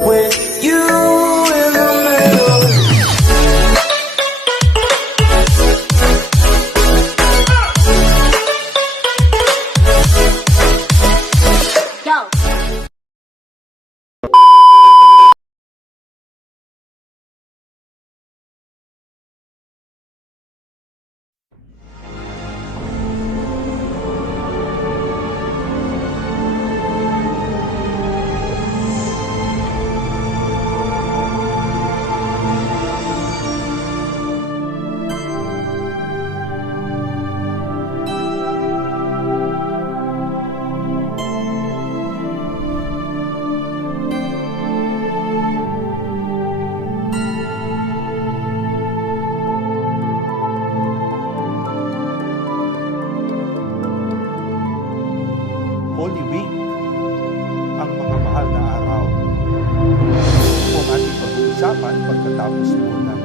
With you in the middle. Yo. Holy Week, ang mga mahal na araw. Kung ating pag-uusapan pagkatapos po ng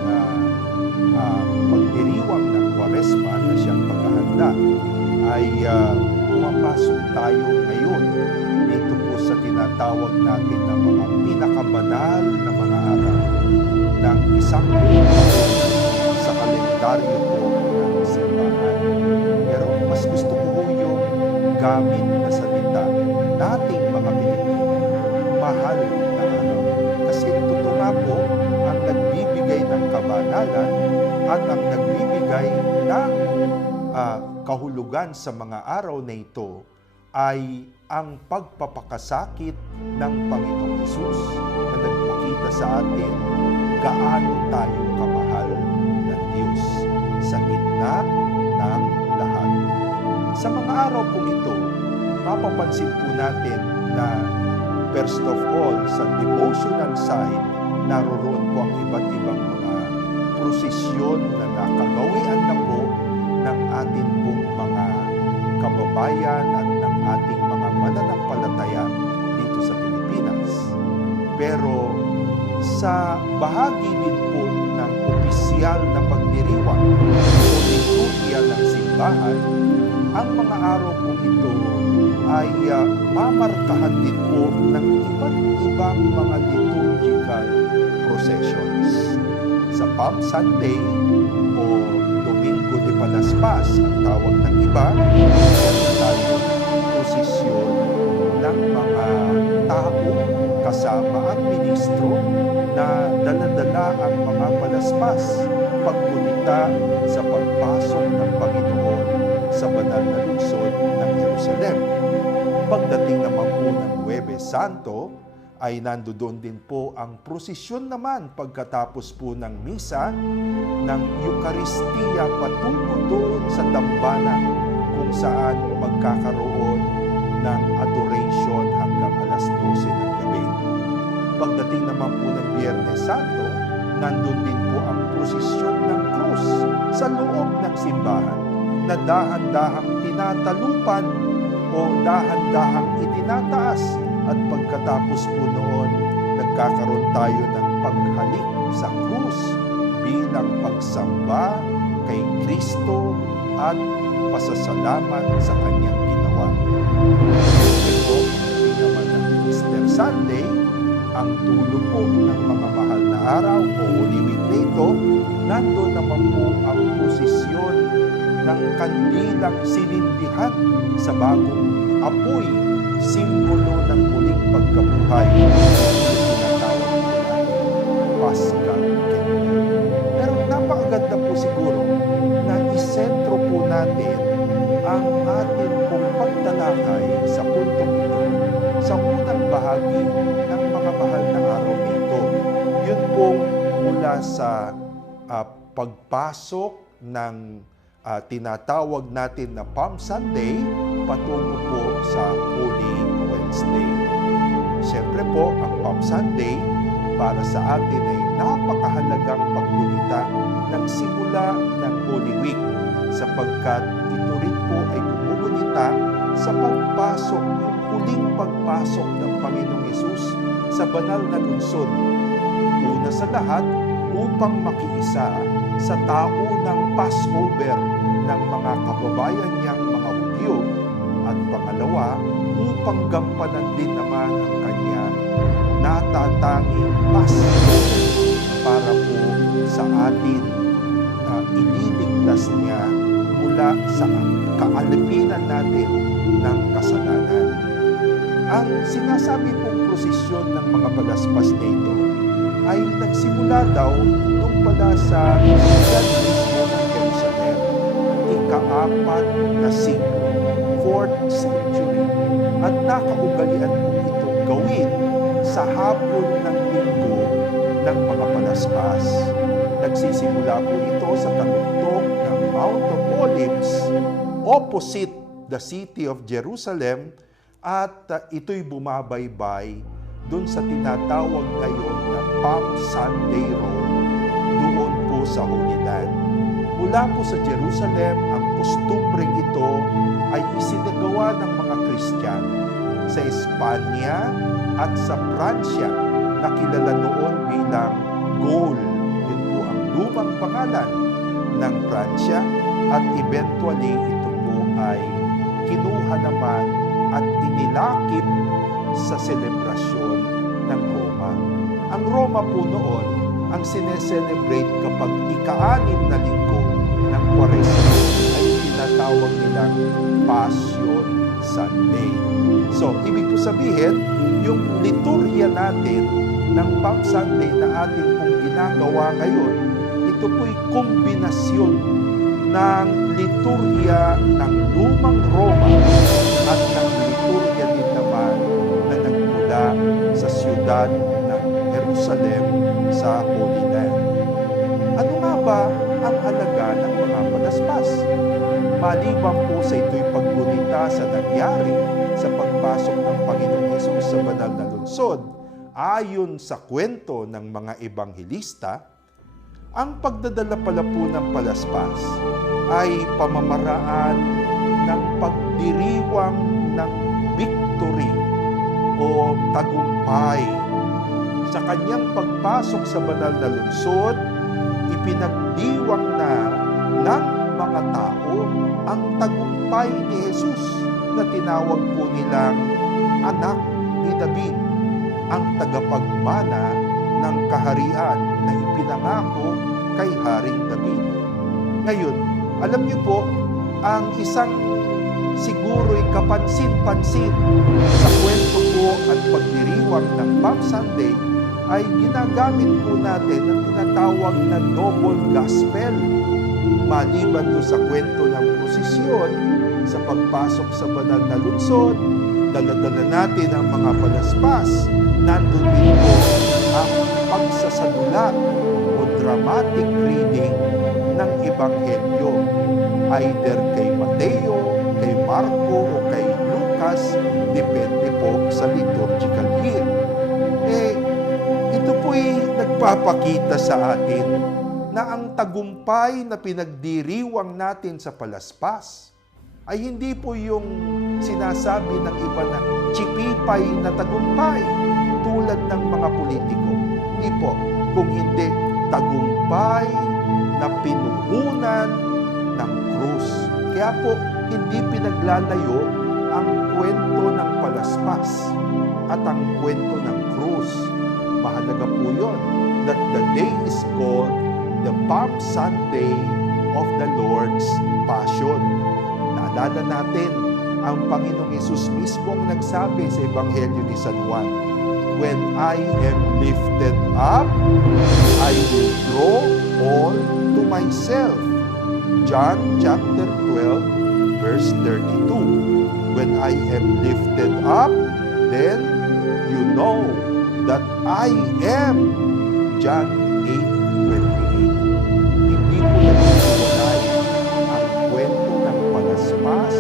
pagdiriwang ng Kwaresma na siyang paghahanda, ay pumapasok tayo ngayon dito po sa tinatawag natin na mga pinakabanal na mga araw ng isang buwan sa kalendaryo po ng simbahan. Pero mas gusto ko po yung gamit na salita nating mga Pilipino, mahal na araw. Kasi ito nga po ang nagbibigay ng kabanalan at ang nagbibigay ng kahulugan sa mga araw na ito ay ang pagpapakasakit ng Panginoong Hesus na nagpakita sa atin gaano tayo kamahal ng Diyos sa gitna ng lahat. Sa mga araw pong ito, mapapansin po natin na first of all, sa devotional side, naroon po ang iba't ibang mga prosesyon na nakagawian na po ng ating pong mga kababayan at ng ating mga mananampalataya dito sa Pilipinas. Pero sa bahagi din po ng opisyal na pagdiriwang o liturgia ng simbahan, ang mga araw pong ito ay mamarkahan din po ng iba't ibang mga liturgical processions. Sa Palm Sunday o Domingo de Palaspas, ang tawag ng iba, meron tayong prosesyon ng mga tao kasama ang ministro na dala-dala ang mga palaspas, pagkunita sa pagpasok ng Panginoon sa banal na lungsod ng Jerusalem. Pagdating naman po ng Huwebes Santo, ay nandoon din po ang prosesyon naman pagkatapos po ng misa ng Eucharistia patungo doon sa dambana kung saan magkakaroon ng adoration hanggang alas 12 ng gabi. Pagdating naman po ng Biyernes Santo, nandun din po ang prosesyon ng krus sa loob ng simbahan na dahan-dahang tinatalupan o dahan-dahang itinataas, at pagkatapos po noon, nagkakaroon tayo ng paghalik sa krus bilang pagsamba kay Kristo at pasasalamat sa kanyang ginawa. Ito, hindi naman ng Easter Sunday, ang dulo po ng mga mahal na araw o Holy Week na ito, nandoon naman po ang prosesyon ng kandilang sinindihan sa bagong apoy, simbolo ng muling pagkabuhay. Tinatawag po natin Paschal Candle. Pero napakaganda po siguro na isentro po natin ang ating pong pagtalakay sa puntong ito sa unang bahagi ng mga mahal na araw nito. Yun pong mula sa pagpasok ng tinatawag natin na Palm Sunday patungo po sa Holy Wednesday. Siyempre po, ang Palm Sunday para sa atin ay napakahalagang paggunita ng simula ng Holy Week sapagkat ito rin po ay gumugunita sa pagpasok, yung huling pagpasok ng Panginoong Hesus sa banal na lungsod. Una sa lahat, upang makiisa sa taunang Passover ng mga kababayan niyang mga Hudyo, at pangalawa, upang gampanan din naman ang kanya natatanging Pasko para po sa atin na ililigtas niya mula sa kaalipinan natin ng kasalanan. Ang sinasabi pong prosesyon ng mga palaspas na ito ay nagsimula daw nung pala sa siyudad mismo ng Jerusalem, ika-4 na siglo, 4th century, at nakaugalian po ito gawin sa hapon ng linggo ng mga palaspas. Nagsisimula po ito sa kanuktok ng Mount of Olives, opposite the city of Jerusalem, at ito'y bumabaybay doon sa tinatawag ngayon na Palm Sunday Road, doon po sa Holy Land. Mula po sa Jerusalem, ang kostumbreng ito ay isinagawa ng mga Kristiyano sa Espanya at sa Pransya na kilala noon bilang Gaul. Yun po ang lumang pangalan ng Pransya, at eventually ito po ay kinuha naman at inilakip sa selebrasyon ng Roma. Ang Roma po noon ang sineselebrate kapag ika-6 na linggo ng Kwaresma ay tinatawag nilang Passion Sunday. So, ibig po sabihin, yung liturya natin ng Palm Sunday na ating pong ginagawa ngayon, ito po'y kombinasyon ng liturya ng lumang Roma at ng liturya din naman na nagmula sa siyudad ng Jerusalem sa Holy Land. Ano nga ba ang halaga ng mga palaspas? Maliban po sa ito'y paggunita sa nangyari sa pagpasok ng Panginoong Hesus sa banal na lungsod, ayon sa kwento ng mga ebanghelista, ang pagdadala pala po ng palaspas ay pamamaraan ng pagdiriwang ng victory o tagumpay. Sa kanyang pagpasok sa banal na lungsod, ipinagdiwang na ng mga tao ang tagumpay ni Jesus na tinawag po nilang anak ni David, ang tagapagmana ng kaharian na ipinangako kay Haring David. Ngayon, alam niyo po, ang isang siguro'y kapansin-pansin sa kwento po at pagdiriwang ng Palm Sunday ay ginagamit po natin ang tinatawag na Noble Gospel. Maliban doon sa kwento ng prosesyon, sa pagpasok sa banal na lungsod, dala-dala natin ang mga palaspas, nandun din po ang pagsasadula o dramatic reading ng Ebanghelyo, either kay Mateo, kay Marco, o kay Lucas, depende po sa liturgical year. Ito po'y nagpapakita sa atin na ang tagumpay na pinagdiriwang natin sa palaspas ay hindi po yung sinasabi ng iba na chipipay na tagumpay tulad ng mga politiko. Hindi po. Kung hindi, tagumpay na pinuhunan ng krus. Kaya po, hindi pinaglalayo ang kwento ng palaspas at ang kwento ng krus. Mahalaga po yun that the day is called the Palm Sunday of the Lord's Passion. Naalala natin, ang Panginoong Hesus mismo ang nagsabi sa Ebanghelyo ni San Juan, "When I am lifted up, I will draw all to myself." John chapter 12, verse 32. When I am lifted up, then you know that I am. John 8:28. Hindi po nagsiwalay ang kwento ng palaspas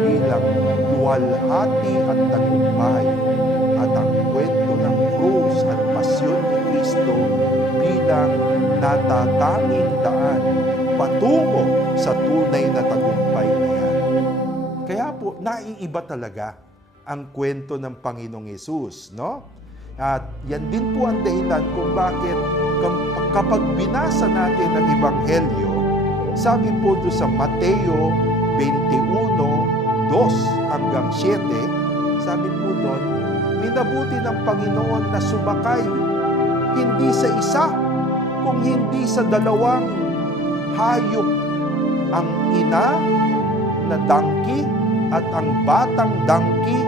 bilang luwalhati at tagumpay, at ang kwento ng krus at pasyon ni Kristo bilang natatanging daan patungo sa tunay na tagumpay na yan. Kaya po, naiiba talaga ang kwento ng Panginoong Hesus, no? At yan din po ang dahilan kung bakit kapag binasa natin ang Ebanghelyo, sabi po doon sa Mateo 21:2-7, sabi po doon, minabuti ng Panginoon na sumakay hindi sa isa, kung hindi sa dalawang hayop, ang ina na donkey at ang batang donkey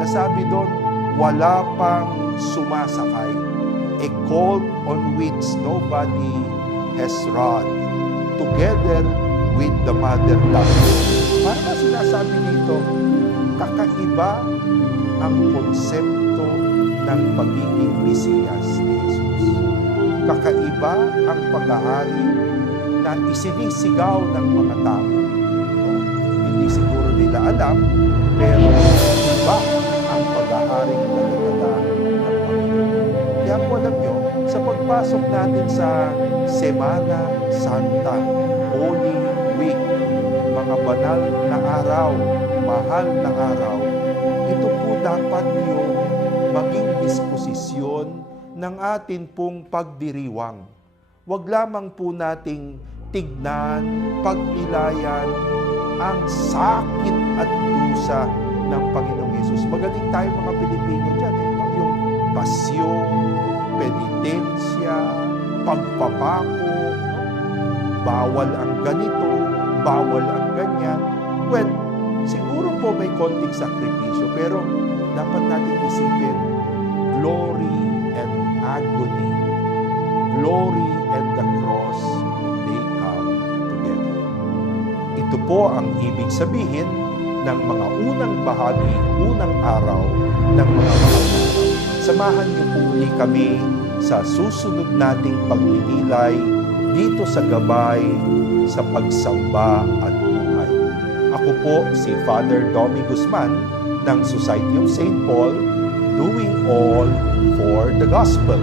na sabi doon, wala pang sumasakay. A colt on which nobody has rode, together with the mother donkey. Para ba sinasabi dito, kakaiba ang konsepto ng pagiging Mesiyas ni Jesus. Kakaiba ang paghahari na isinisigaw ng mga tao. Hindi siguro nila alam, pero iba ang paghaharing nagkakata ng Panginoon. Kaya po alam nyo, sa pagpasok natin sa Semana Santa, Holy Week, mga banal na araw, mahal na araw, ito po dapat yung maging disposisyon ng atin pong pagdiriwang. Huwag lamang po nating tignan, pagnilayan ang sakit at dusa ng Panginoong Yesus. Magaling tayo mga Pilipino dyan, no? Yung pasyon, penitensya, pagpapako, bawal ang ganito, bawal ang ganyan. Well, siguro po may konting sakripisyo, pero dapat natin isipin, glory and agony, glory and the cross, they come together. Ito po ang ibig sabihin ng mga unang bahagi, unang araw ng mga mahal na araw. Samahan niyo po uli kami sa susunod nating pagninilay dito sa gabay sa pagsamba at buhay. Ako po si Father Domi Guzman ng Society of St. Paul, doing all for the gospel.